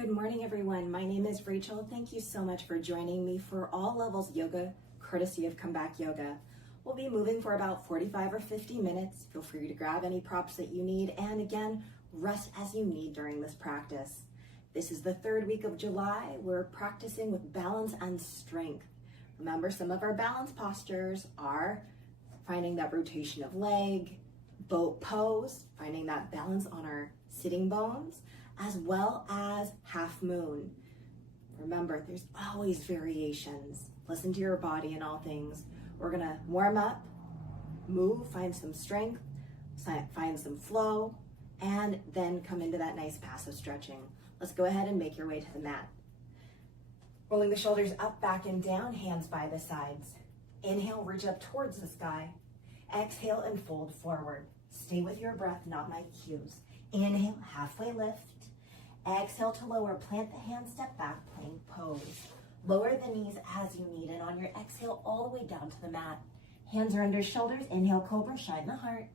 Good morning, everyone. My name is Rachel. Thank you so much for joining me for All Levels Yoga, courtesy of Comeback Yoga. We'll be moving for about 45 or 50 minutes. Feel free to grab any props that you need, and again, rest as you need during this practice. This is the third week of July. We're practicing with balance and strength. Remember, some of our balance postures are finding that rotation of leg, boat pose, finding that balance on our sitting bones, as well as half moon. Remember, there's always variations. Listen to your body in all things. We're gonna warm up, move, find some strength, find some flow, and then come into that nice passive stretching. Let's go ahead and make your way to the mat. Rolling the shoulders up, back, and down, hands by the sides. Inhale, reach up towards the sky. Exhale and fold forward. Stay with your breath, not my cues. Inhale, halfway lift. Exhale to lower, plant the hands, step back, plank pose. Lower the knees as you need, and on your exhale, all the way down to the mat. Hands are under shoulders, inhale, cobra, shine the heart.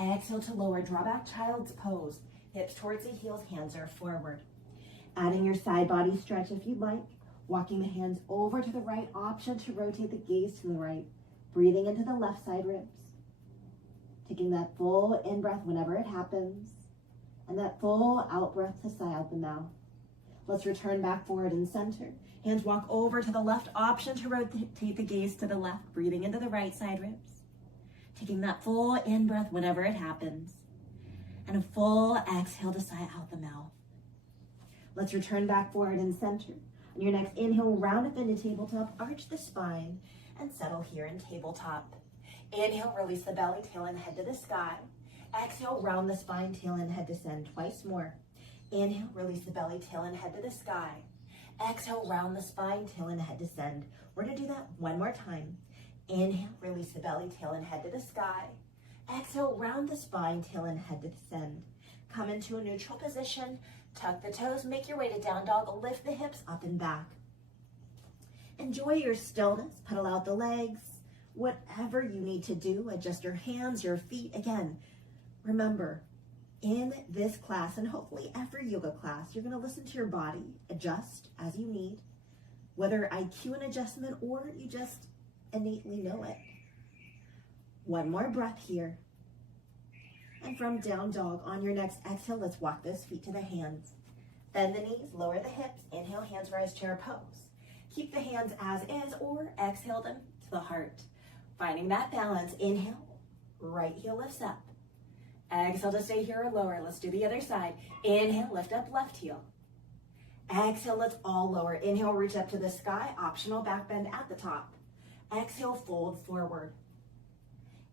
Exhale to lower, draw back, child's pose. Hips towards the heels, hands are forward. Adding your side body stretch if you'd like. Walking the hands over to the right, option to rotate the gaze to the right. Breathing into the left side ribs. Taking that full in-breath whenever it happens. And that full out breath to sigh out the mouth. Let's return back forward and center. Hands walk over to the left, option to rotate the gaze to the left, breathing into the right side ribs. Taking that full in-breath whenever it happens. And a full exhale to sigh out the mouth. Let's return back forward and center. On your next inhale, round up into tabletop, arch the spine, and settle here in tabletop. Inhale, release the belly, tail and head to the sky. Exhale, round the spine, tail and head descend twice more. Inhale, release the belly, tail and head to the sky. Exhale, round the spine, tail and head descend. We're gonna do that one more time. Inhale, release the belly, tail and head to the sky. Exhale, round the spine, tail and head to descend. Come into a neutral position, tuck the toes, make your way to down dog, lift the hips up and back. Enjoy your stillness, pedal out the legs, whatever you need to do, adjust your hands, your feet. Again, remember, in this class, and hopefully every yoga class, you're gonna listen to your body, adjust as you need, whether I cue an adjustment or you just innately know it. One more breath here. And from down dog, on your next exhale, let's walk those feet to the hands. Bend the knees, lower the hips, inhale, hands rise, chair pose. Keep the hands as is or exhale them to the heart. Finding that balance, inhale, right heel lifts up. Exhale to stay here or lower. Let's do the other side. Inhale, lift up left heel. Exhale, let's all lower. Inhale, reach up to the sky, optional back bend at the top. Exhale, fold forward.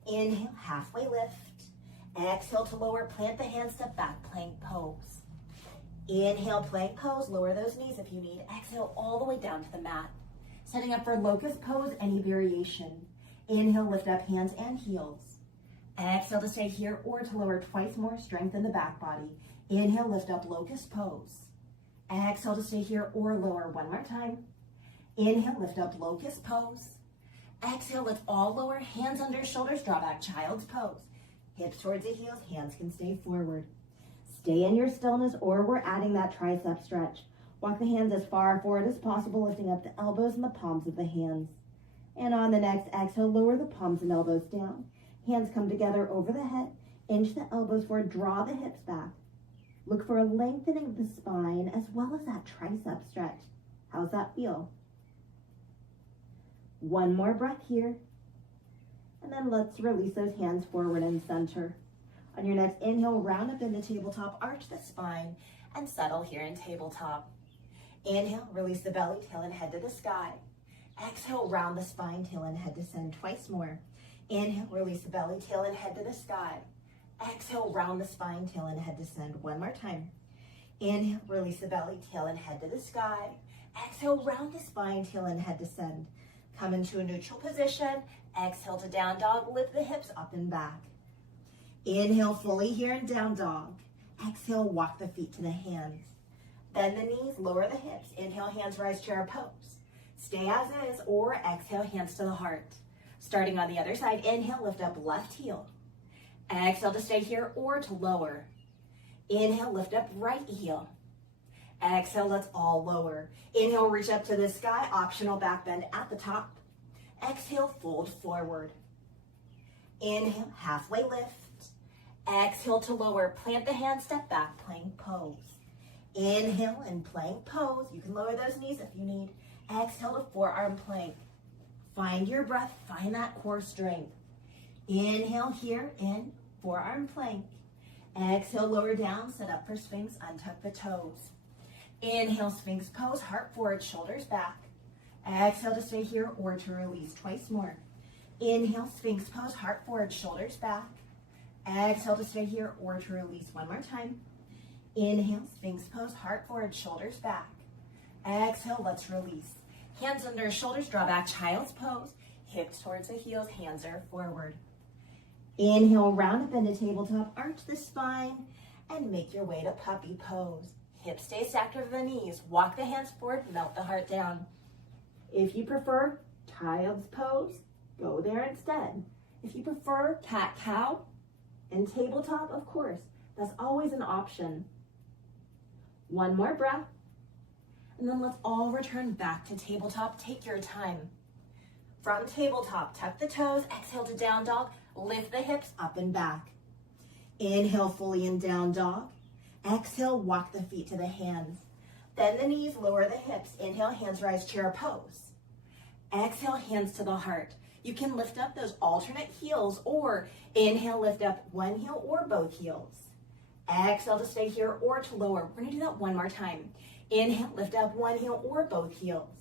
Inhale, halfway lift. Exhale to lower, plant the hands, step back, plank pose. Inhale, plank pose, lower those knees if you need. Exhale all the way down to the mat. Setting up for locust pose, any variation. Inhale, lift up hands and heels. Exhale to stay here or to lower twice more, strengthen the back body. Inhale, lift up locust pose. Exhale to stay here or lower one more time. Inhale, lift up locust pose. Exhale, let's all lower, hands under shoulders, draw back, child's pose. Hips towards the heels, hands can stay forward. Stay in your stillness or we're adding that tricep stretch. Walk the hands as far forward as possible, lifting up the elbows and the palms of the hands. And on the next exhale, lower the palms and elbows down. Hands come together over the head, inch the elbows forward, draw the hips back. Look for a lengthening of the spine as well as that tricep stretch. How's that feel? One more breath here. And then let's release those hands forward and center. On your next inhale, round up into tabletop, arch the spine, and settle here in tabletop. Inhale, release the belly, tail and head to the sky. Exhale, round the spine, tail and head descend twice more. Inhale, release the belly, tail and head to the sky. Exhale, round the spine, tail and head descend one more time. Inhale, release the belly, tail and head to the sky. Exhale, round the spine, tail and head descend. Come into a neutral position. Exhale to down dog, lift the hips up and back. Inhale fully here in down dog. Exhale, walk the feet to the hands. Bend the knees, lower the hips. Inhale, hands rise, chair pose. Stay as is or exhale, hands to the heart. Starting on the other side, inhale, lift up left heel. Exhale to stay here or to lower. Inhale, lift up right heel. Exhale, let's all lower. Inhale, reach up to the sky, optional back bend at the top. Exhale, fold forward. Inhale, halfway lift. Exhale to lower, plant the hand, step back, plank pose. Inhale and plank pose. You can lower those knees if you need. Exhale to forearm plank. Find your breath, find that core strength. Inhale here, in, forearm plank. Exhale, lower down, set up for Sphinx, untuck the toes. Inhale, Sphinx pose, heart forward, shoulders back. Exhale to stay here or to release, twice more. Inhale, Sphinx pose, heart forward, shoulders back. Exhale to stay here or to release, one more time. Inhale, Sphinx pose, heart forward, shoulders back. Exhale, let's release. Hands under shoulders, draw back, child's pose. Hips towards the heels, hands are forward. Inhale, round up into tabletop, arch the spine, and make your way to puppy pose. Hips stay stacked over the knees. Walk the hands forward, melt the heart down. If you prefer child's pose, go there instead. If you prefer cat-cow and tabletop, of course, that's always an option. One more breath, and then let's all return back to tabletop. Take your time. From tabletop, tuck the toes, exhale to down dog, lift the hips up and back. Inhale fully in down dog. Exhale, walk the feet to the hands. Bend the knees, lower the hips. Inhale, hands rise, chair pose. Exhale, hands to the heart. You can lift up those alternate heels, or inhale, lift up one heel or both heels. Exhale to stay here or to lower. We're gonna do that one more time. Inhale, lift up one heel or both heels.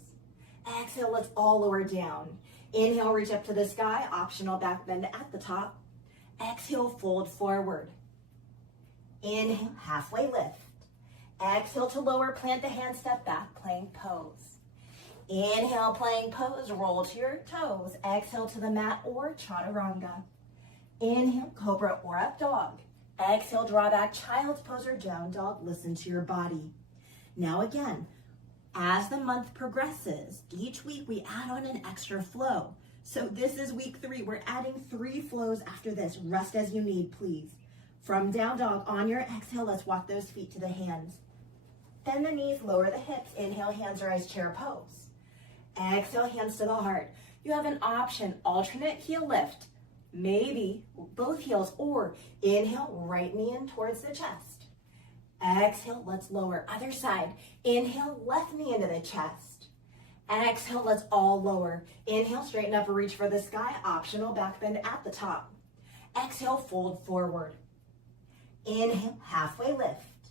Exhale, let's all lower down. Inhale, reach up to the sky, optional back bend at the top. Exhale, fold forward. Inhale, halfway lift. Exhale to lower, plant the hand, step back, plank pose. Inhale, plank pose, roll to your toes. Exhale to the mat or chaturanga. Inhale, cobra or up dog. Exhale, draw back, child's pose or down dog. Listen to your body. Now again, as the month progresses, each week we add on an extra flow. So this is week 3. We're adding 3 flows after this. Rest as you need, please. From down dog, on your exhale, let's walk those feet to the hands. Bend the knees, lower the hips. Inhale, hands rise, chair pose. Exhale, hands to the heart. You have an option, alternate heel lift. Maybe both heels, or inhale, right knee in towards the chest. Exhale, let's lower. Other side. Inhale, left knee into the chest. Exhale, let's all lower. Inhale, straighten up or reach for the sky. Optional back bend at the top. Exhale, fold forward. Inhale, halfway lift.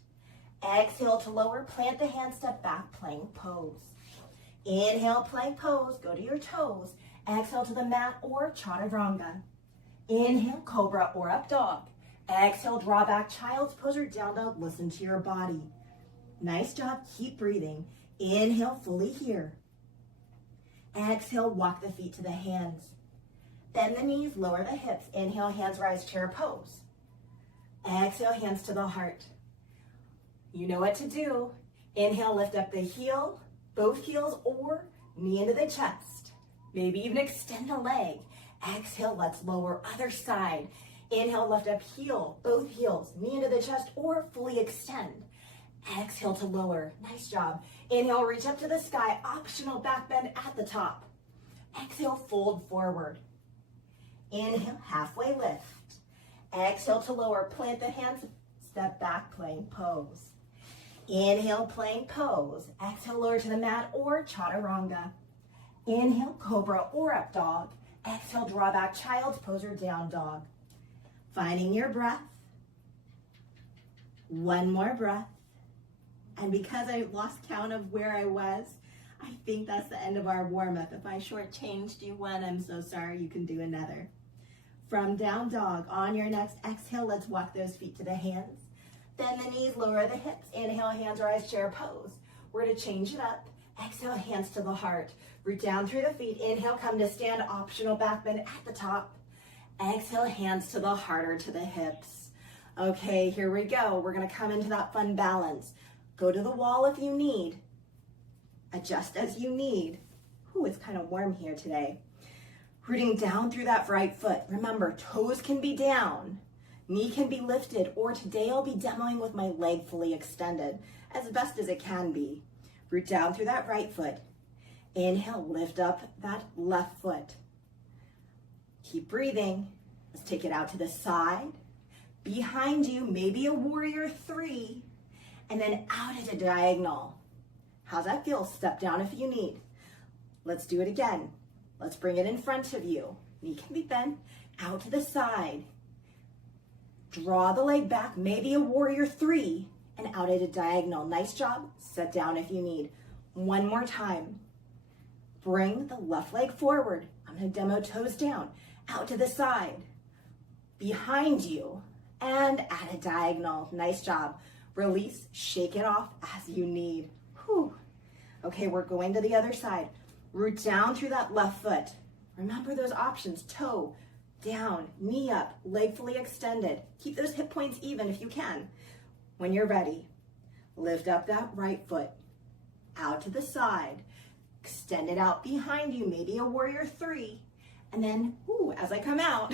Exhale to lower, plant the hand, step back, plank pose. Inhale, plank pose, go to your toes. Exhale to the mat or chaturanga. Inhale, cobra or up dog. Exhale, draw back, child's pose or down dog. Listen to your body. Nice job, keep breathing. Inhale, fully here. Exhale, walk the feet to the hands. Bend the knees, lower the hips. Inhale, hands rise, chair pose. Exhale, hands to the heart. You know what to do. Inhale, lift up the heel, both heels, or knee into the chest. Maybe even extend the leg. Exhale, let's lower, other side. Inhale, lift up heel, both heels, knee into the chest, or fully extend. Exhale to lower. Nice job. Inhale, reach up to the sky, optional back bend at the top. Exhale, fold forward. Inhale, halfway lift. Exhale to lower, plant the hands, step back, plank pose. Inhale, plank pose. Exhale, lower to the mat or chaturanga. Inhale, cobra or up dog. Exhale, draw back, child's pose or down dog. Finding your breath. One more breath. And because I lost count of where I was, I think that's the end of our warm-up. If I shortchanged you one, I'm so sorry. You can do another. From down dog, on your next exhale, let's walk those feet to the hands. Bend the knees, lower the hips. Inhale, hands rise, chair pose. We're going to change it up. Exhale, hands to the heart. Root down through the feet. Inhale, come to stand, optional back bend at the top. Exhale, hands to the heart or to the hips. Okay, here we go. We're going to come into that fun balance. Go to the wall if you need. Adjust as you need. Ooh, it's kind of warm here today. Rooting down through that right foot. Remember, toes can be down, knee can be lifted, or today I'll be demoing with my leg fully extended. as best as it can be. Root down through that right foot. Inhale, lift up that left foot. Keep breathing. Let's take it out to the side. Behind you, maybe a warrior three, and then out at a diagonal. How's that feel? Step down if you need. Let's do it again. Let's bring it in front of you. Knee can be bent, out to the side. Draw the leg back, maybe a warrior three, and out at a diagonal. Nice job. Set down if you need. One more time. Bring the left leg forward. I'm going to demo toes down, out to the side, behind you, and at a diagonal. Nice job. Release, shake it off as you need. Whew. Okay, we're going to the other side. Root down through that left foot. Remember those options: toe down, knee up, leg fully extended. Keep those hip points even if you can. When you're ready, lift up that right foot, out to the side, extend it out behind you, maybe a warrior three, and then, as I come out,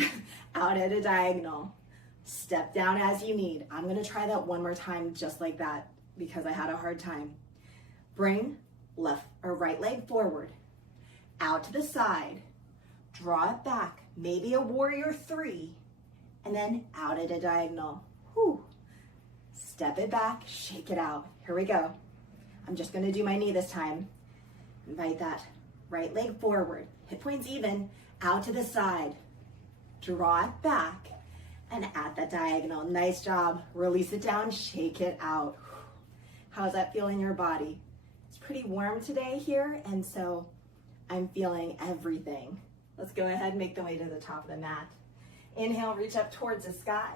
out at a diagonal. Step down as you need. I'm gonna try that one more time just like that because I had a hard time. Bring left or right leg forward, out to the side, draw it back, maybe a warrior three, and then out at a diagonal. Step it back, shake it out. Here we go. I'm just gonna do my knee this time. Invite that right leg forward, hip points even, out to the side, draw it back, and at the diagonal. Nice job. Release it down, shake it out. How's that feel in your body? It's pretty warm today here, and so I'm feeling everything. Let's go ahead and make the way to the top of the mat. Inhale, reach up towards the sky.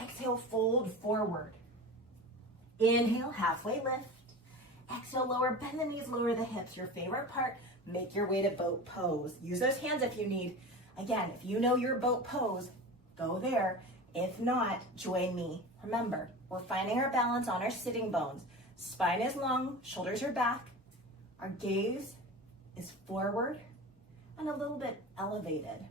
Exhale, fold forward. Inhale, halfway lift. Exhale, lower, bend the knees, lower the hips. Your favorite part, make your way to boat pose. Use those hands if you need. Again, if you know your boat pose, go there. If not, join me. Remember, we're finding our balance on our sitting bones. Spine is long, shoulders are back. Our gaze is forward and a little bit elevated.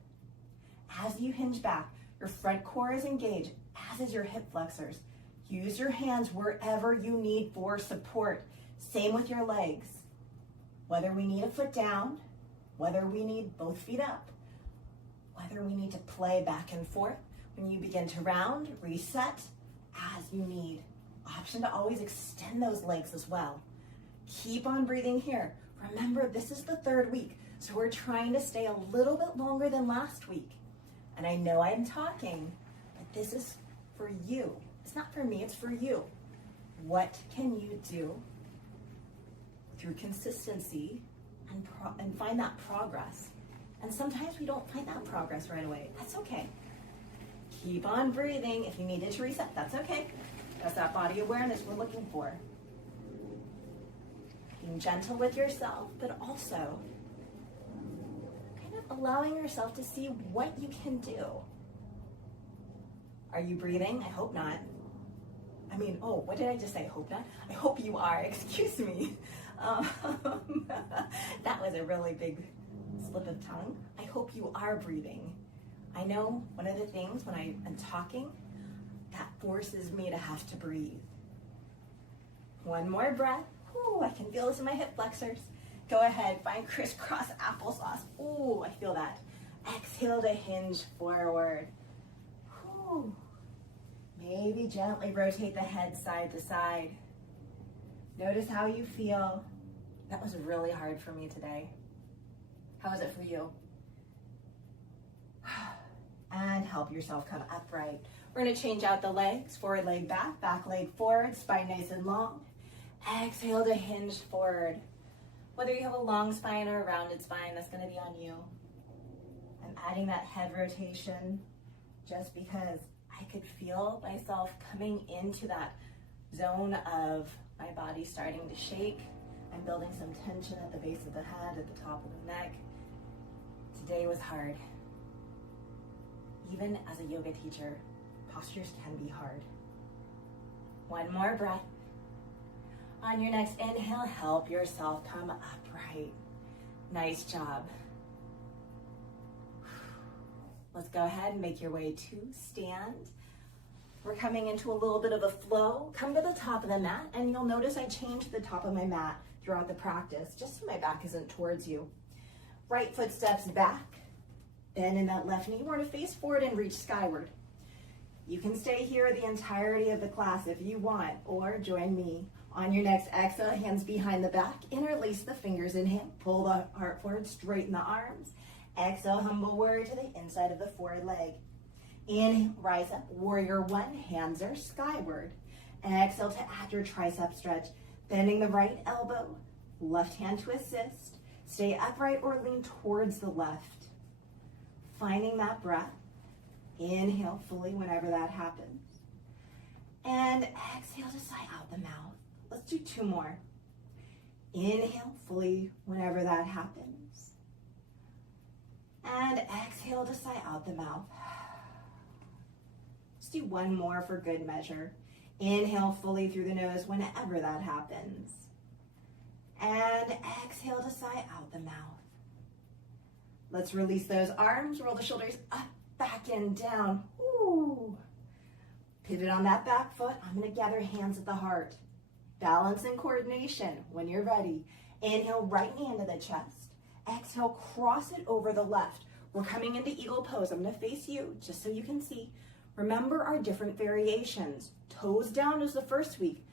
As you hinge back, your front core is engaged, as is your hip flexors. Use your hands wherever you need for support. Same with your legs. Whether we need a foot down, whether we need both feet up, whether we need to play back and forth. When you begin to round, reset as you need. Option to always extend those legs as well. Keep on breathing here. Remember, this is the third week, so we're trying to stay a little bit longer than last week. And I know I'm talking, but this is for you. It's not for me, it's for you. What can you do through consistency and find that progress? And sometimes we don't find that progress right away. That's okay. Keep on breathing. If you needed to reset, that's okay. That's that body awareness we're looking for. Being gentle with yourself, but also kind of allowing yourself to see what you can do. Are you breathing? I hope not. What did I just say? Hope not? I hope you are. Excuse me. That was a really big slip of tongue. I hope you are breathing. I know one of the things when I am talking, that forces me to have to breathe. One more breath. I can feel this in my hip flexors. Go ahead, find crisscross applesauce. I feel that. Exhale to hinge forward. Maybe gently rotate the head side to side. Notice how you feel. That was really hard for me today. How is it for you? And help yourself come upright. We're gonna change out the legs. Forward leg back leg forward, spine nice and long. Exhale to hinge forward. Whether you have a long spine or a rounded spine, that's gonna be on you. I'm adding that head rotation just because I could feel myself coming into that zone of my body starting to shake. I'm building some tension at the base of the head, at the top of the neck. Today was hard. Even as a yoga teacher, postures can be hard. One more breath. On your next inhale, help yourself come upright. Nice job. Let's go ahead and make your way to stand. We're coming into a little bit of a flow. Come to the top of the mat, and you'll notice I changed the top of my mat throughout the practice, just so my back isn't towards you. Right foot steps back, bend in that left knee. We're gonna face forward and reach skyward. You can stay here the entirety of the class if you want, or join me. On your next exhale, hands behind the back, interlace the fingers, inhale, pull the heart forward, straighten the arms. Exhale, humble warrior to the inside of the forward leg. Inhale, rise up, warrior one, hands are skyward. Exhale to add your tricep stretch, bending the right elbow, left hand to assist. Stay upright or lean towards the left. Finding that breath. Inhale fully whenever that happens. And exhale to sigh out the mouth. Let's do two more. Inhale fully whenever that happens. And exhale to sigh out the mouth. Let's do one more for good measure. Inhale fully through the nose whenever that happens. And exhale to sigh out the mouth. Let's release those arms, roll the shoulders up, back and down. Ooh. Pivot on that back foot. I'm gonna gather hands at the heart. Balance and coordination when you're ready. Inhale, right knee into the chest. Exhale, cross it over the left. We're coming into eagle pose. I'm gonna face you just so you can see. Remember our different variations. Toes down is the first week.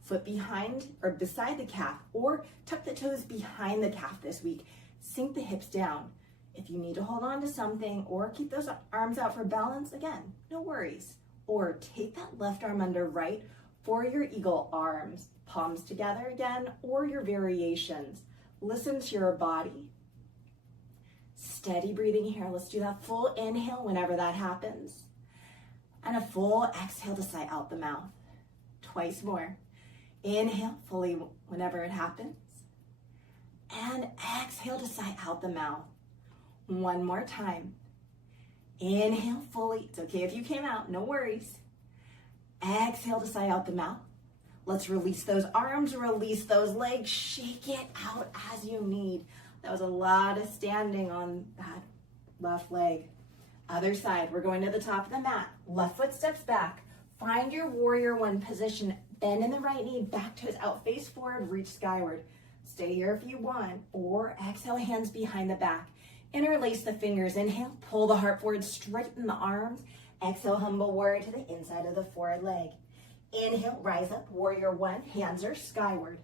Foot behind or beside the calf, or tuck the toes behind the calf this week. Sink the hips down. If you need to hold on to something or keep those arms out for balance, again, no worries. Or take that left arm under right for your eagle arms. Palms together again, or your variations. Listen to your body. Steady breathing here. Let's do that full inhale whenever that happens. And a full exhale to sigh out the mouth. Twice more. Inhale fully whenever it happens. And exhale to sigh out the mouth. One more time. Inhale fully. It's okay if you came out, no worries. Exhale to sigh out the mouth. Let's release those arms, release those legs, shake it out as you need. That was a lot of standing on that left leg. Other side, we're going to the top of the mat. Left foot steps back. Find your warrior one position. Bend in the right knee, back toes out, face forward, reach skyward. Stay here if you want, or exhale, hands behind the back. Interlace the fingers. Inhale, pull the heart forward, straighten the arms. Exhale, humble warrior to the inside of the forward leg. Inhale, rise up, warrior one, hands are skyward.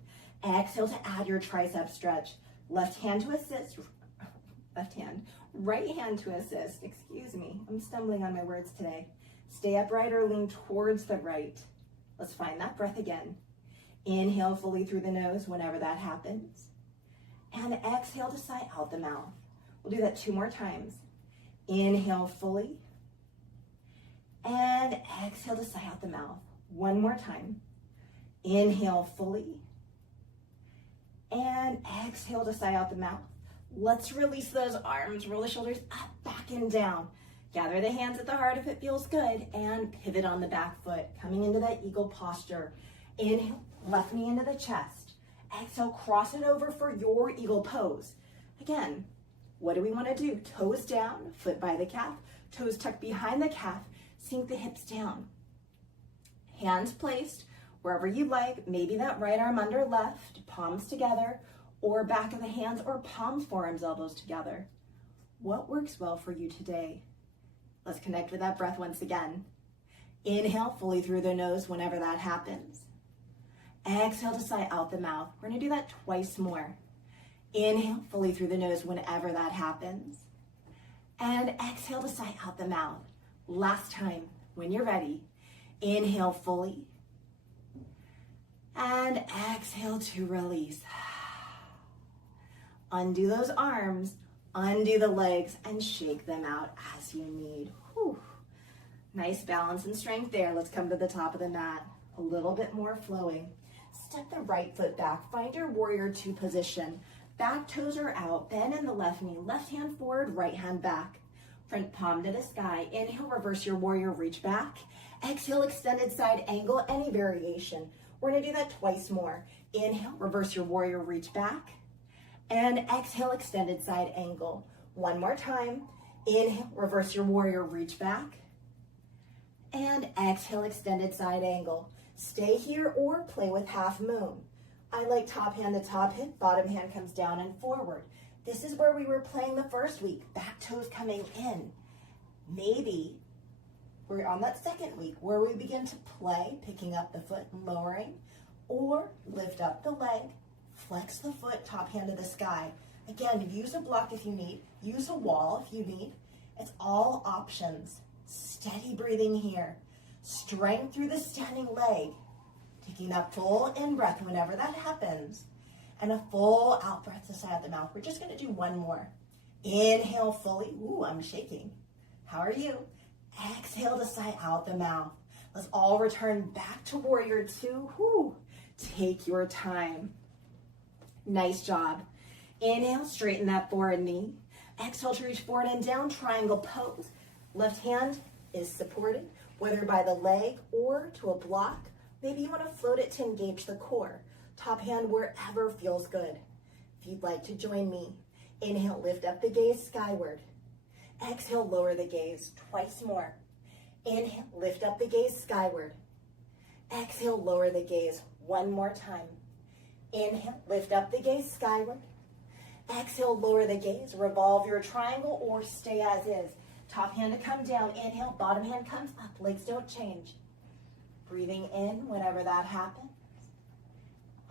Exhale to add your tricep stretch. Left hand to assist, right hand to assist, excuse me. I'm stumbling on my words today. Stay upright or lean towards the right. Let's find that breath again. Inhale fully through the nose whenever that happens. And exhale to sigh out the mouth. We'll do that two more times. Inhale fully. And exhale to sigh out the mouth. One more time. Inhale fully. And exhale to sigh out the mouth. Let's release those arms. Roll the shoulders up, back, and down. Gather the hands at the heart if it feels good. And pivot on the back foot. Coming into that eagle posture. Inhale, left knee into the chest. Exhale, cross it over for your eagle pose. Again, what do we want to do? Toes down, foot by the calf. Toes tucked behind the calf. Sink the hips down. Hands placed wherever you like. Maybe that right arm under left, palms together, or back of the hands, or palms, forearms, elbows together. What works well for you today? Let's connect with that breath once again. Inhale fully through the nose whenever that happens. Exhale to sigh out the mouth. We're going to do that twice more. Inhale fully through the nose whenever that happens. And exhale to sigh out the mouth. Last time, when you're ready. Inhale fully. And exhale to release. Undo those arms, undo the legs, and shake them out as you need. Whew. Nice balance and strength there. Let's come to the top of the mat. A little bit more flowing. Step the right foot back. Find your warrior two position. Back toes are out. Bend in the left knee. Left hand forward, right hand back. Front palm to the sky. Inhale, reverse your warrior, reach back. Exhale, extended side angle, any variation. We're gonna do that twice more. Inhale, reverse your warrior, reach back. And exhale, extended side angle. One more time. Inhale, reverse your warrior, reach back. And exhale, extended side angle. Stay here or play with half moon. I like top hand to top hip, bottom hand comes down and forward. This is where we were playing the first week, back toes coming in. Maybe we're on that second week where we begin to play, picking up the foot and lowering, or lift up the leg, flex the foot, top hand to the sky. Again, use a block if you need, use a wall if you need. It's all options. Steady breathing here. Strength through the standing leg. Taking that full in-breath whenever that happens. And a full out-breath to sigh out the mouth. We're just going to do one more. Inhale fully. Ooh, I'm shaking. How are you? Exhale to sigh out the mouth. Let's all return back to warrior two. Whew. Take your time. Nice job. Inhale, straighten that forward knee. Exhale to reach forward and down, triangle pose. Left hand is supported, whether by the leg or to a block. Maybe you want to float it to engage the core. Top hand wherever feels good. If you'd like to join me, inhale, lift up the gaze skyward. Exhale, lower the gaze twice more. Inhale, lift up the gaze skyward. Exhale, lower the gaze one more time. Inhale, lift up the gaze skyward. Exhale, lower the gaze. Revolve your triangle or stay as is. Top hand to come down. Inhale, bottom hand comes up. Legs don't change. Breathing in whenever that happens.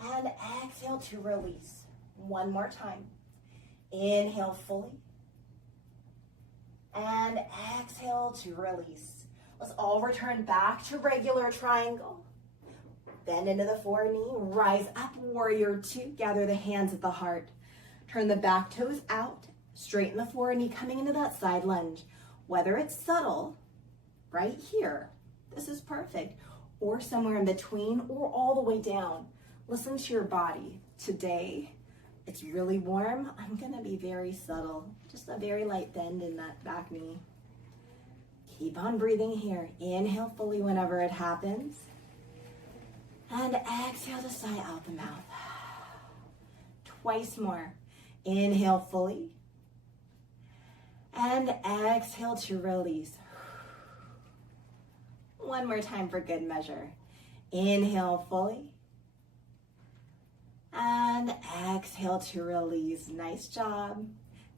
And exhale to release. One more time. Inhale fully. And exhale to release. Let's all return back to regular triangle. Bend into the forward knee. Rise up, warrior two. Gather the hands at the heart. Turn the back toes out. Straighten the forward knee coming into that side lunge. Whether it's subtle, right here, this is perfect, or somewhere in between, or all the way down. Listen to your body. Today, it's really warm. I'm gonna be very subtle, just a very light bend in that back knee. Keep on breathing here. Inhale fully whenever it happens. And exhale to sigh out the mouth. Twice more. Inhale fully. And exhale to release. One more time for good measure. Inhale fully. And exhale to release. Nice job.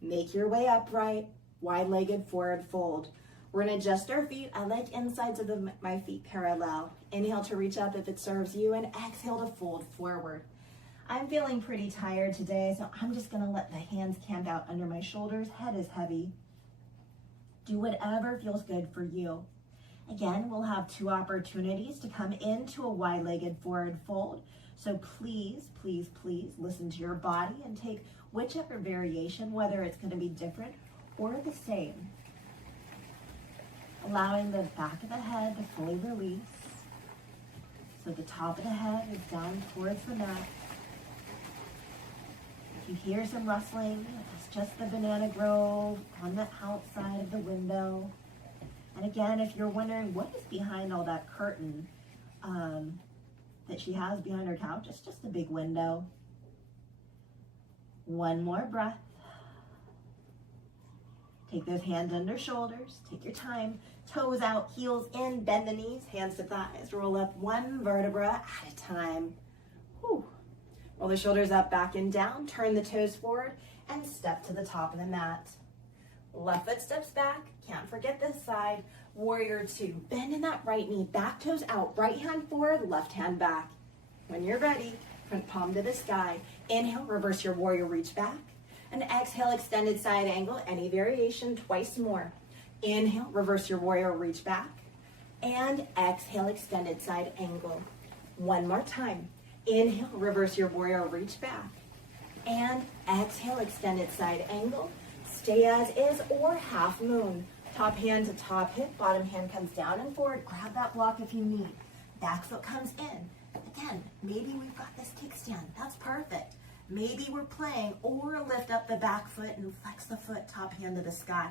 Make your way upright. Wide-legged forward fold. We're going to adjust our feet. I like insides of my feet parallel. Inhale to reach up if it serves you, and exhale to fold forward. I'm feeling pretty tired today, so I'm just going to let the hands camp out under my shoulders. Head is heavy. Do whatever feels good for you. Again, we'll have 2 opportunities to come into a wide-legged forward fold. So please, please, please listen to your body and take whichever variation, whether it's going to be different or the same. Allowing the back of the head to fully release. So the top of the head is down towards the mat. If you hear some rustling, it's just the banana grove on the outside of the window. And again, if you're wondering what is behind all that curtain that she has behind her couch, it's just a big window. One more breath. Take those hands under shoulders. Take your time. Toes out, heels in, bend the knees, hands to thighs. Roll up one vertebra at a time. Whew. Roll the shoulders up, back and down. Turn the toes forward and step to the top of the mat. Left foot steps back. Can't forget this side. Warrior two. Bend in that right knee. Back toes out. Right hand forward, left hand back. When you're ready, front palm to the sky. Inhale, reverse your warrior, reach back. And exhale, extended side angle. Any variation, twice more. Inhale, reverse your warrior, reach back. And exhale, extended side angle. One more time. Inhale, reverse your warrior, reach back. And exhale, extended side angle. Stay as is or half moon. Top hand to top hip, bottom hand comes down and forward. Grab that block if you need. Back foot comes in. Again, maybe we've got this kickstand. That's perfect. Maybe we're playing or lift up the back foot and flex the foot, top hand to the sky.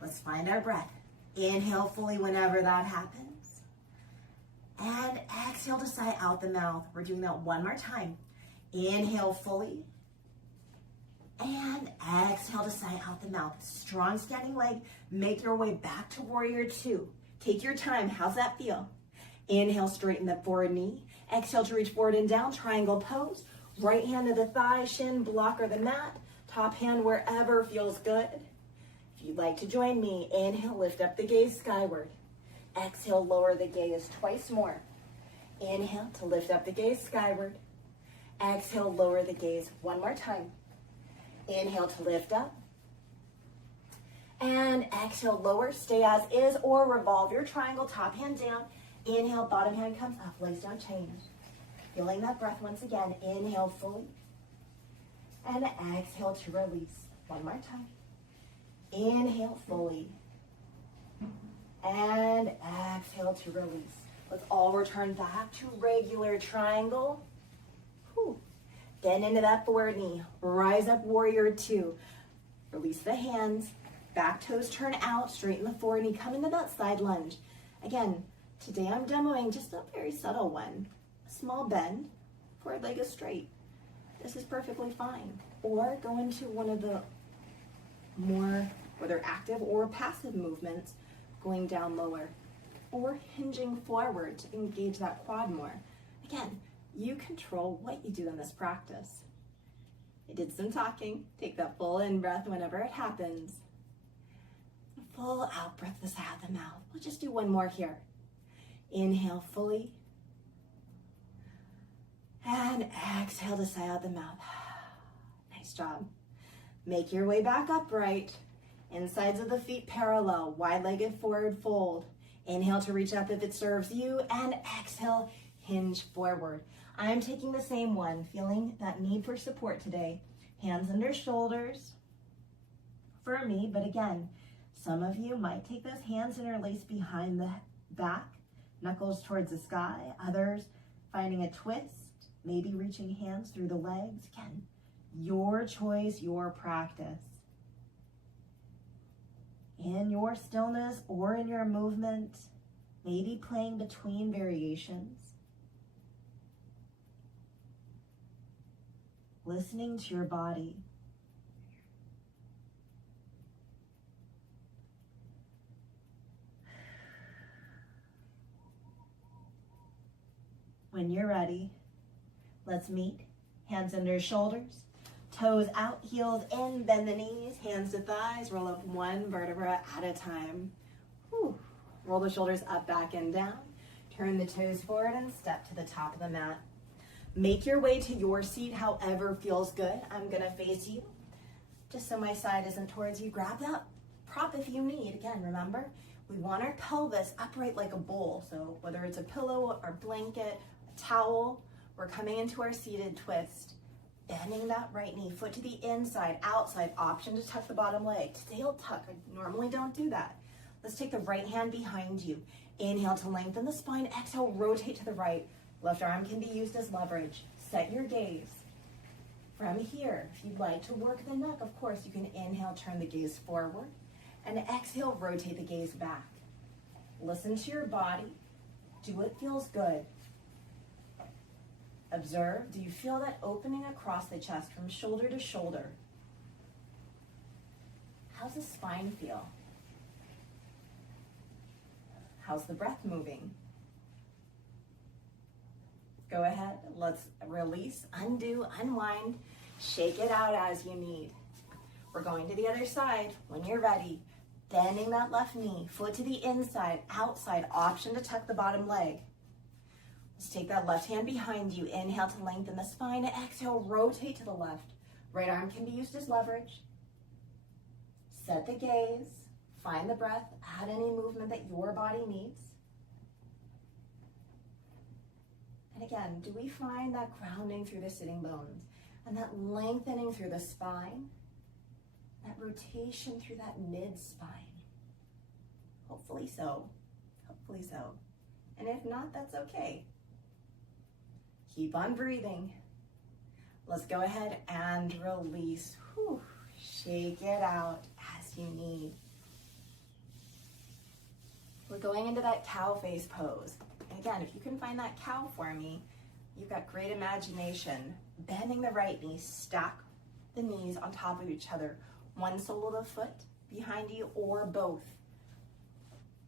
Let's find our breath. Inhale fully whenever that happens. And exhale to sigh out the mouth. We're doing that one more time. Inhale fully. And exhale to sigh out the mouth. Strong standing leg. Make your way back to warrior two. Take your time. How's that feel? Inhale, straighten the forward knee. Exhale to reach forward and down, triangle pose. Right hand to the thigh, shin, block or the mat. Top hand wherever feels good. If you'd like to join me, inhale, lift up the gaze skyward. Exhale, lower the gaze twice more. Inhale to lift up the gaze skyward. Exhale, lower the gaze one more time. Inhale to lift up. And exhale, lower, stay as is, or revolve your triangle, top hand down. Inhale, bottom hand comes up, legs don't change. Feeling that breath once again. Inhale fully. And exhale to release. One more time. Inhale fully. And exhale to release. Let's all return back to regular triangle. Whew. Bend into that forward knee. Rise up, warrior two. Release the hands. Back toes turn out. Straighten the forward knee. Come into that side lunge. Again, today I'm demoing just a very subtle one. A small bend. Forward leg is straight. This is perfectly fine. Or go into one of the more, whether active or passive movements, going down lower. Or hinging forward to engage that quad more. Again, you control what you do in this practice. I did some talking. Take that full in breath whenever it happens. Full out breath this out the mouth. We'll just do one more here. Inhale fully. And exhale to sigh out the mouth. Nice job. Make your way back upright. Insides of the feet parallel. Wide-legged forward fold. Inhale to reach up if it serves you. And exhale, hinge forward. I'm taking the same one, feeling that need for support today. Hands under shoulders for me, but again, some of you might take those hands interlaced behind the back, knuckles towards the sky. Others finding a twist, maybe reaching hands through the legs. Again, your choice, your practice. In your stillness or in your movement, maybe playing between variations. Listening to your body. When you're ready, let's meet. Hands under shoulders, toes out, heels in, bend the knees, hands to thighs, roll up one vertebra at a time. Whew. Roll the shoulders up, back, and down. Turn the toes forward and step to the top of the mat. Make your way to your seat however feels good. I'm gonna face you, just so my side isn't towards you. Grab that prop if you need. Again, remember, we want our pelvis upright like a bowl. So whether it's a pillow or blanket, a towel, we're coming into our seated twist. Bending that right knee, foot to the inside, outside, option to tuck the bottom leg. Today I'll tuck, I normally don't do that. Let's take the right hand behind you. Inhale to lengthen the spine, exhale, rotate to the right. Left arm can be used as leverage. Set your gaze. From here, if you'd like to work the neck, of course, you can inhale, turn the gaze forward, and exhale, rotate the gaze back. Listen to your body. Do what feels good. Observe, do you feel that opening across the chest from shoulder to shoulder? How's the spine feel? How's the breath moving? Go ahead, let's release, undo, unwind, shake it out as you need. We're going to the other side. When you're ready, bending that left knee, foot to the inside, outside, option to tuck the bottom leg. Let's take that left hand behind you. Inhale to lengthen the spine. Exhale, rotate to the left. Right arm can be used as leverage. Set the gaze. Find the breath. Add any movement that your body needs. And again, do we find that grounding through the sitting bones and that lengthening through the spine? That rotation through that mid-spine? Hopefully so. Hopefully so. And if not, that's okay. Keep on breathing. Let's go ahead and release. Whew. Shake it out as you need. We're going into that cow face pose. And again, if you can find that cow for me, you've got great imagination. Bending the right knee, stack the knees on top of each other. One sole of the foot behind you or both.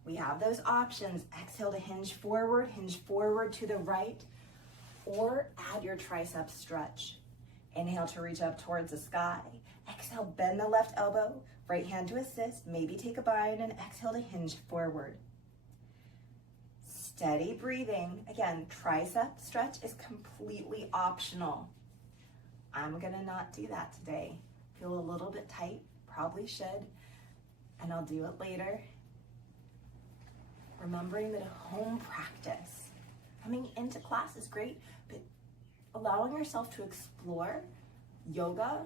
We have those options. Exhale to hinge forward to the right, or add your tricep stretch. Inhale to reach up towards the sky. Exhale, bend the left elbow, right hand to assist, maybe take a bind, and exhale to hinge forward. Steady breathing. Again, tricep stretch is completely optional. I'm gonna not do that today. Feel a little bit tight, probably should, and I'll do it later. Remembering that a home practice, coming into class is great, but allowing yourself to explore yoga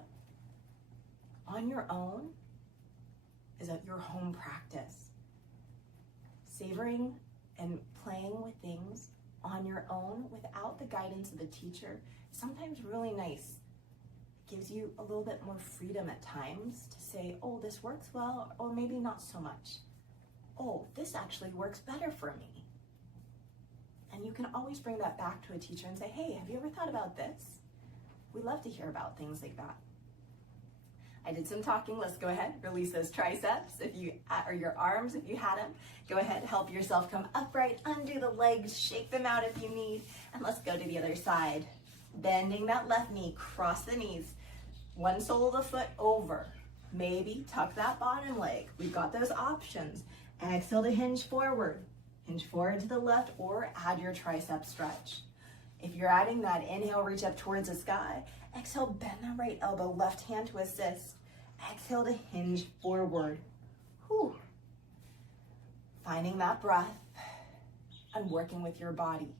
on your own is at your home practice. Savoring and playing with things on your own without the guidance of a teacher is sometimes really nice. It gives you a little bit more freedom at times to say, oh, this works well, or maybe not so much. Oh, this actually works better for me. And you can always bring that back to a teacher and say, hey, have you ever thought about this? We love to hear about things like that. I did some talking. Let's go ahead, release those triceps or your arms if you had them. Go ahead, help yourself come upright, undo the legs, shake them out if you need, and let's go to the other side. Bending that left knee, cross the knees, one sole of the foot over. Maybe tuck that bottom leg. We've got those options. Exhale to hinge forward to the left, or add your tricep stretch. If you're adding that, inhale, reach up towards the sky. Exhale, bend the right elbow, left hand to assist. Exhale to hinge forward. Whew. Finding that breath and working with your body.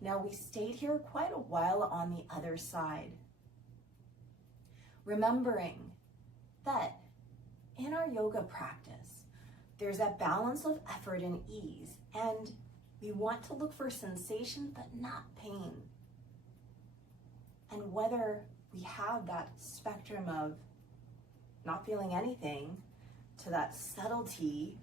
Now we stayed here quite a while on the other side. Remembering that in our yoga practice, there's that balance of effort and ease, and we want to look for sensation but not pain. And whether we have that spectrum of not feeling anything to that subtlety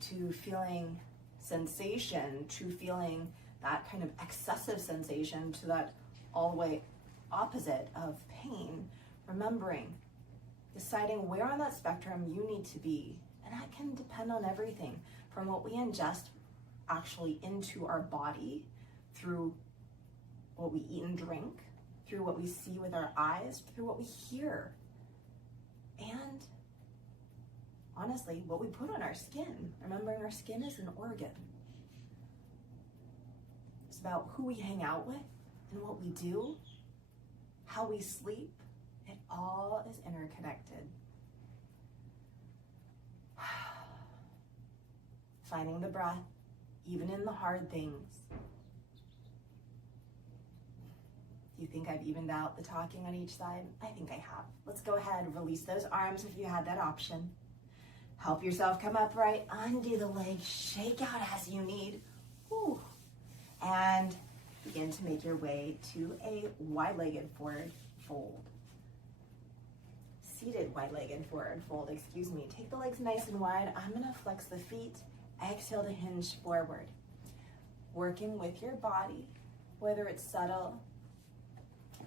to feeling sensation to feeling that kind of excessive sensation to that all the way opposite of pain, remembering, deciding where on that spectrum you need to be. And that can depend on everything from what we ingest actually into our body, through what we eat and drink, through what we see with our eyes, through what we hear, and honestly, what we put on our skin. Remembering our skin is an organ. It's about who we hang out with and what we do, how we sleep. It all is interconnected. Finding the breath, even in the hard things. Do you think I've evened out the talking on each side? I think I have. Let's go ahead, release those arms if you had that option. Help yourself come upright, undo the legs, shake out as you need. Whew. And begin to make your way to a wide-legged forward fold. Seated wide-legged forward fold, excuse me. Take the legs nice and wide. I'm gonna flex the feet. Exhale to hinge forward. Working with your body, whether it's subtle,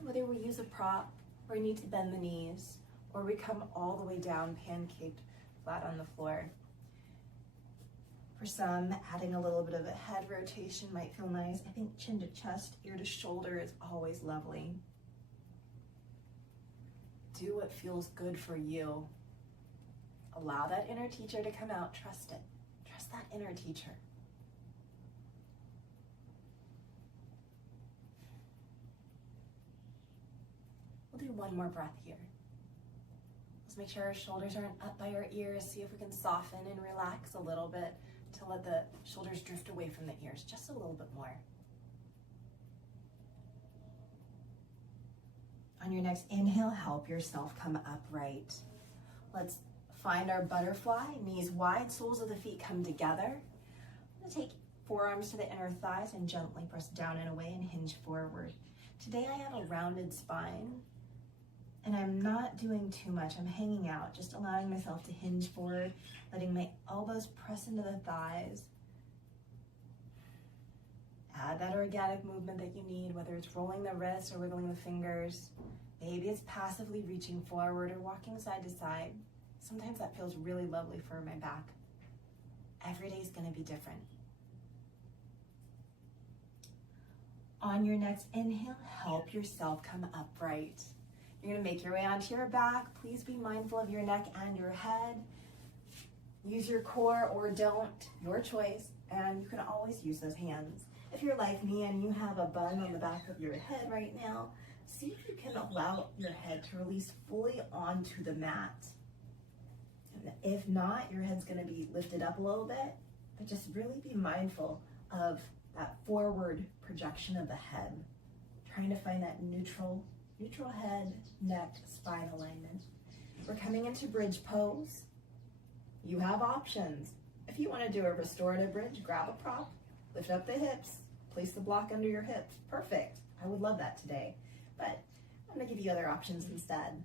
whether we use a prop, or need to bend the knees, or we come all the way down, pancaked flat on the floor. For some, adding a little bit of a head rotation might feel nice. I think chin to chest, ear to shoulder is always lovely. Do what feels good for you. Allow that inner teacher to come out. Trust it. Trust that inner teacher. We'll do one more breath here. Let's make sure our shoulders aren't up by our ears. See if we can soften and relax a little bit to let the shoulders drift away from the ears just a little bit more. On your next inhale, help yourself come upright. Let's find our butterfly, knees wide, soles of the feet come together. I'm gonna take forearms to the inner thighs and gently press down and away and hinge forward. Today I have a rounded spine and I'm not doing too much. I'm hanging out, just allowing myself to hinge forward, letting my elbows press into the thighs. Add that organic movement that you need, whether it's rolling the wrists or wiggling the fingers. Maybe it's passively reaching forward or walking side to side. Sometimes that feels really lovely for my back. Every day is going to be different. On your next inhale, help yourself come upright. You're going to make your way onto your back. Please be mindful of your neck and your head. Use your core or don't, your choice. And you can always use those hands. If you're like me and you have a bun on the back of your head right now, see if you can allow your head to release fully onto the mat. And if not, your head's going to be lifted up a little bit, but just really be mindful of that forward projection of the head, trying to find that neutral head, neck, spine alignment. We're coming into bridge pose. You have options. If you want to do a restorative bridge, grab a prop, lift up the hips, place the block under your hips. Perfect. I would love that today, but I'm going to give you other options instead.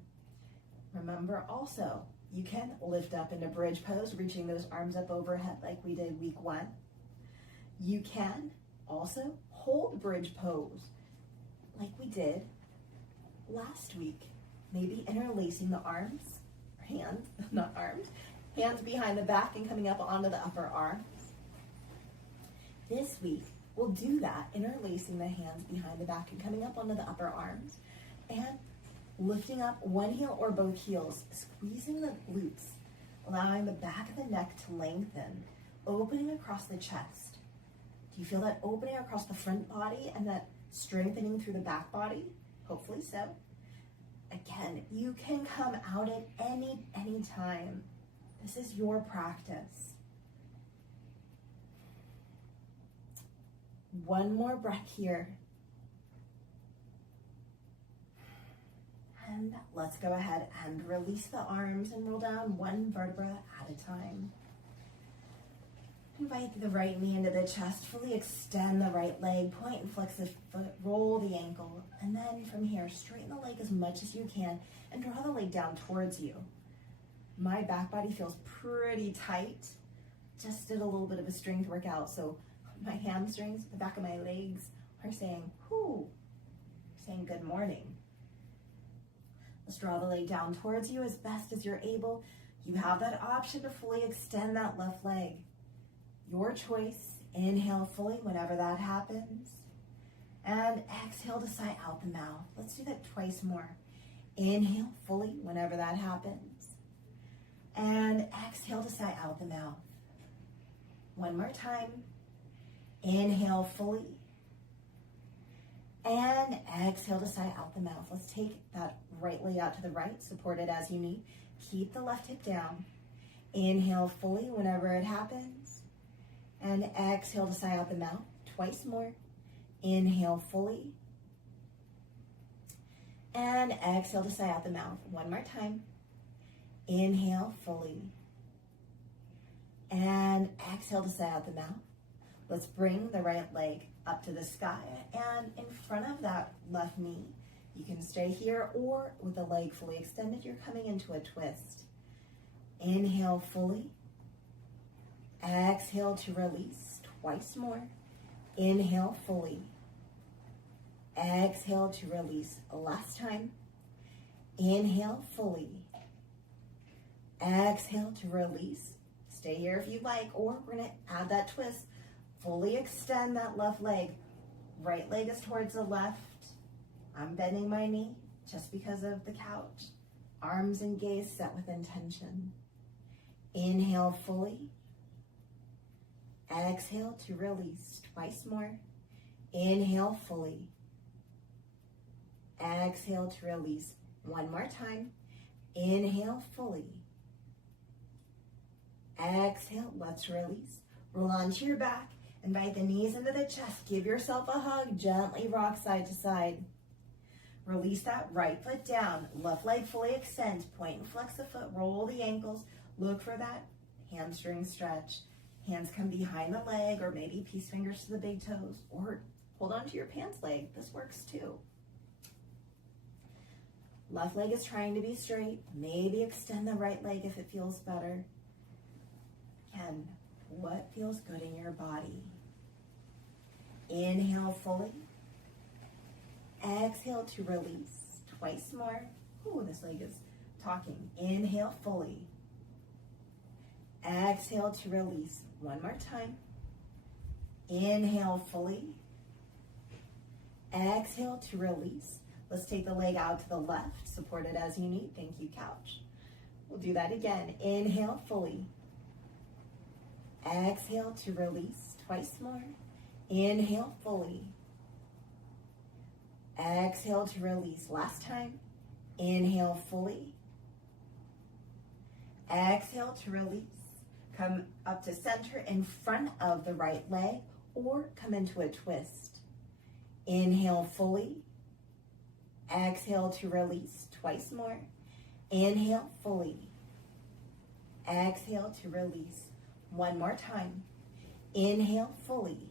Remember also, you can lift up into bridge pose, reaching those arms up overhead like we did week 1. You can also hold bridge pose like we did last week. Maybe interlacing the arms, or hands, not arms, hands behind the back and coming up onto the upper arms. This week, we'll do that, interlacing the hands behind the back and coming up onto the upper arms, and lifting up one heel or both heels, squeezing the glutes, allowing the back of the neck to lengthen, opening across the chest. Do you feel that opening across the front body and that strengthening through the back body? Hopefully so. Again, you can come out at any time. This is your practice. One more breath here. And let's go ahead and release the arms and roll down one vertebra at a time. Invite the right knee into the chest, fully extend the right leg, point and flex the foot, roll the ankle, and then from here, straighten the leg as much as you can and draw the leg down towards you. My back body feels pretty tight. Just did a little bit of a strength workout, so my hamstrings, the back of my legs are saying, whoo, saying good morning. Let's draw the leg down towards you as best as you're able. You have that option to fully extend that left leg. Your choice. Inhale fully whenever that happens. And exhale to sigh out the mouth. Let's do that twice more. Inhale fully whenever that happens. And exhale to sigh out the mouth. One more time. Inhale fully. And exhale to sigh out the mouth. Let's take that right leg out to the right, support it as you need. Keep the left hip down. Inhale fully whenever it happens. And exhale to sigh out the mouth. Twice more. Inhale fully. And exhale to sigh out the mouth. One more time. Inhale fully. And exhale to sigh out the mouth. Let's bring the right leg up to the sky, and in front of that left knee, you can stay here, or with the leg fully extended, you're coming into a twist. Inhale fully. Exhale to release. Twice more. Inhale fully. Exhale to release. Last time. Inhale fully. Exhale to release. Stay here if you like, or we're going to add that twist. Fully extend that left leg. Right leg is towards the left. I'm bending my knee just because of the couch. Arms and gaze set with intention. Inhale fully. Exhale to release. Twice more. Inhale fully. Exhale to release. One more time. Inhale fully. Exhale. Let's release. Roll onto your back. Invite the knees into the chest. Give yourself a hug. Gently rock side to side. Release that right foot down. Left leg fully extend. Point and flex the foot. Roll the ankles. Look for that hamstring stretch. Hands come behind the leg, or maybe peace fingers to the big toes, or hold on to your pants leg. This works too. Left leg is trying to be straight. Maybe extend the right leg if it feels better. Again, what feels good in your body? Inhale fully. Exhale to release. Twice more. Ooh, this leg is talking. Inhale fully. Exhale to release. One more time. Inhale fully. Exhale to release. Let's take the leg out to the left. Support it as you need. Thank you, couch. We'll do that again. Inhale fully. Exhale to release. Twice more. Inhale fully. Exhale to release. Last time. Inhale fully. Exhale to release. Come up to center in front of the right leg or come into a twist. Inhale fully. Exhale to release. Twice more. Inhale fully. Exhale to release. One more time. Inhale fully.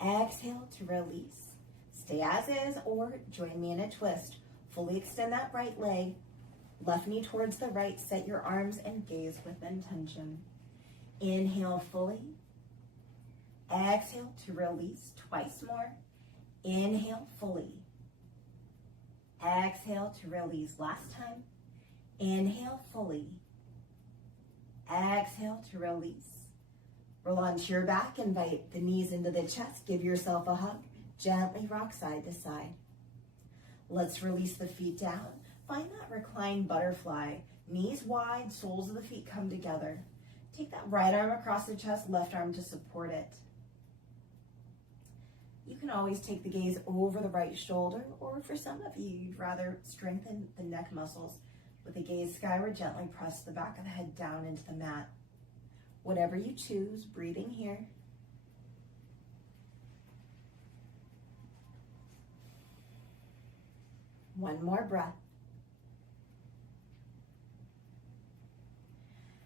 Exhale to release. Stay as is or join me in a twist. Fully extend that right leg. Left knee towards the right. Set your arms and gaze with intention. Inhale fully. Exhale to release. Twice more. Inhale fully. Exhale to release. Last time. Inhale fully. Exhale to release. Roll onto your back. Invite the knees into the chest. Give yourself a hug. Gently rock side to side. Let's release the feet down. Find that reclined butterfly. Knees wide, soles of the feet come together. Take that right arm across the chest, left arm to support it. You can always take the gaze over the right shoulder, or for some of you, you'd rather strengthen the neck muscles. With the gaze skyward, gently press the back of the head down into the mat. Whatever you choose, breathing here. One more breath.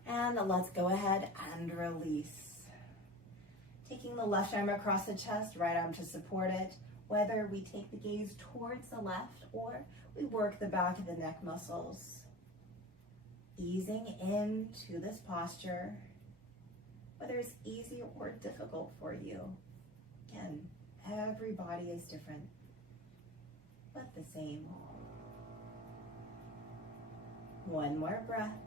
And let's go ahead and release. Taking the left arm across the chest, right arm to support it. Whether we take the gaze towards the left or we work the back of the neck muscles. Easing into this posture, whether it's easy or difficult for you. Again, every body is different, but the same. One more breath.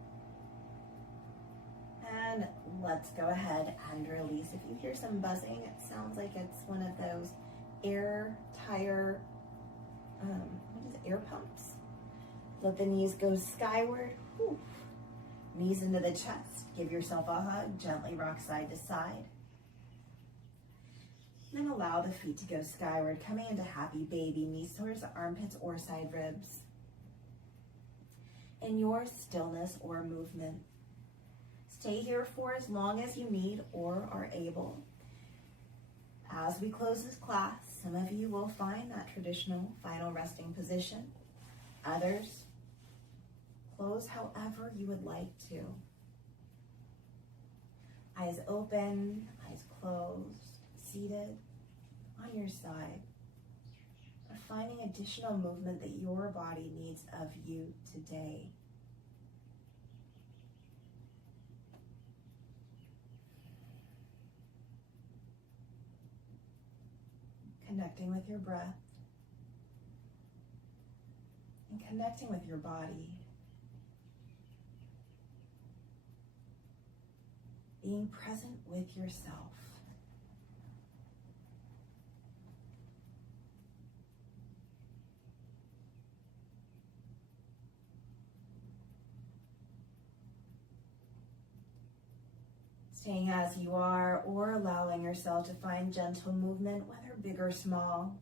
And let's go ahead and release. If you hear some buzzing, it sounds like it's one of those air tire, air pumps. Let the knees go skyward. Whew. Knees into the chest. Give yourself a hug. Gently rock side to side. Then allow the feet to go skyward, coming into happy baby. Knees towards the armpits or side ribs. In your stillness or movement. Stay here for as long as you need or are able. As we close this class, some of you will find that traditional final resting position. Others, close however you would like to. Eyes open, eyes closed, seated, on your side. Or finding additional movement that your body needs of you today. Connecting with your breath and connecting with your body. Being present with yourself. Staying as you are or allowing yourself to find gentle movement, whether big or small.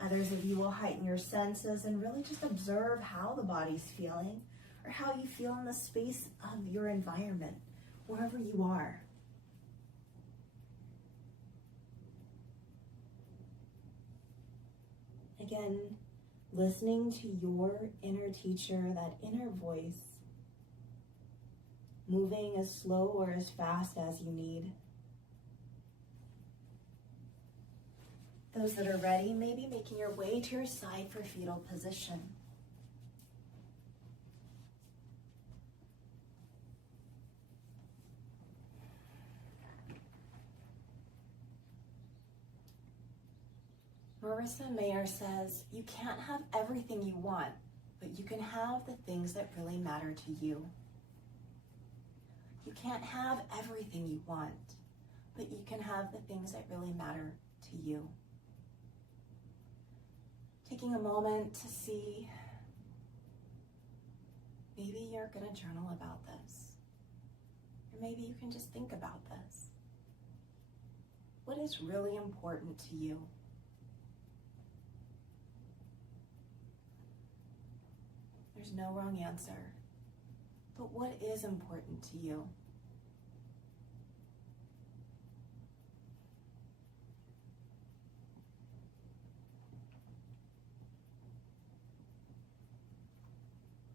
Others of you will heighten your senses and really just observe how the body's feeling or how you feel in the space of your environment, wherever you are. Again, listening to your inner teacher, that inner voice, moving as slow or as fast as you need. Those that are ready, maybe making your way to your side for fetal position. Marissa Mayer says, you can't have everything you want, but you can have the things that really matter to you. You can't have everything you want, but you can have the things that really matter to you. Taking a moment to see, maybe you're going to journal about this, or maybe you can just think about this. What is really important to you? There's no wrong answer, but what is important to you?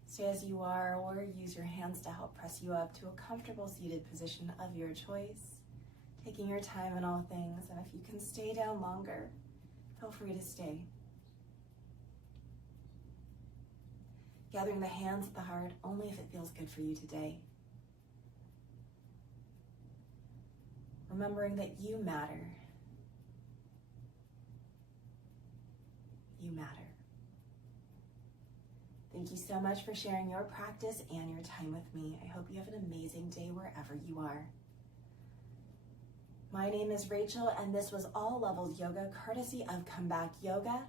Stay as you are, or use your hands to help press you up to a comfortable seated position of your choice, taking your time in all things, and if you can stay down longer, feel free to stay. Gathering the hands at the heart only if it feels good for you today. Remembering that you matter. You matter. Thank you so much for sharing your practice and your time with me. I hope you have an amazing day wherever you are. My name is Rachel, and this was All Levels Yoga, courtesy of Comeback Yoga.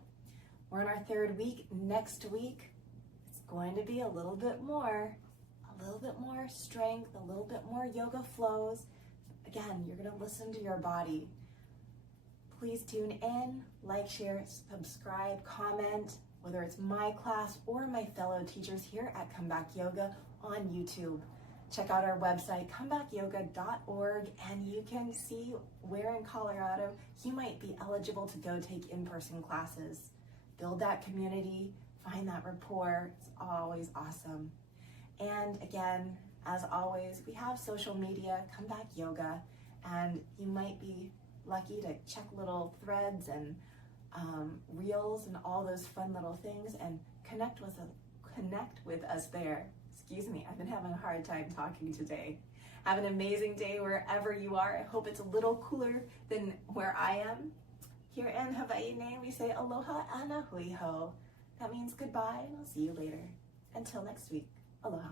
We're in our third week. Next week, it's going to be a little bit more strength, a little bit more yoga flows. Again, you're going to listen to your body. Please tune in, like, share, subscribe, comment, whether it's my class or my fellow teachers here at Comeback Yoga on YouTube. Check out our website, comebackyoga.org, and you can see where in Colorado you might be eligible to go take in-person classes. Build that community, find that rapport. It's always awesome. And again, as always, we have social media, Comeback Yoga, and you might be lucky to check little threads and reels and all those fun little things and connect with us there. Excuse me, I've been having a hard time talking today. Have an amazing day wherever you are. I hope it's a little cooler than where I am. Here in Hawaii, we say aloha ana hui ho. That means goodbye, and I'll see you later. Until next week, aloha.